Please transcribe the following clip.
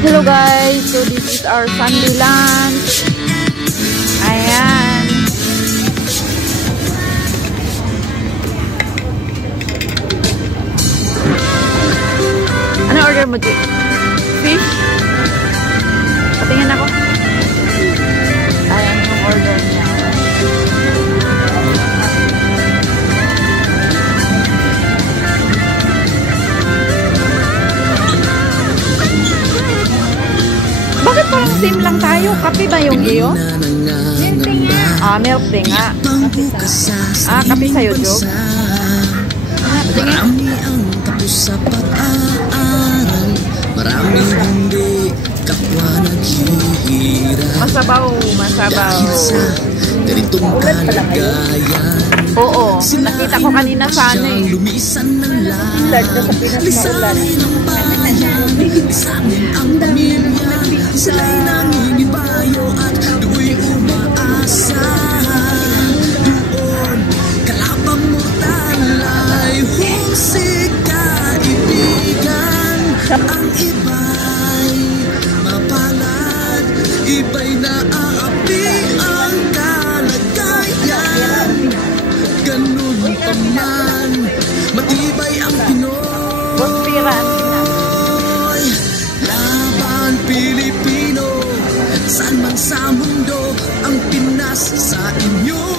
Hello guys, so this is our Sunday lunch. Ayan. Ano order mo, G? Fish? Patingin ako. Ayan yung order niya. Bakit parang same lang tayo? Kape ba yung iyo? Milk tea nga. Ah, milk tea nga. Kape sa'yo, Jog. Marami ang tapos sa pag-aaral, maraming hindi kapwa naghihirap. Masabaw. Dahil sa ganitong kalagayan, Oo, nakita ko kanina sa ano eh. lumisan ng lahat, lisanin ang bayan, lisanin ang pamilya. Sila'y nangingibayo at do'y umaasa. Doon, kalabang mo talay, husik kaibigan. Ang iba'y mapalad, iba'y naaapi ang kalagayan. Ganun pa man, matibay ang Pinoy. Laban Pilipino, saan man sa mundo, ang Pinas sa inyo.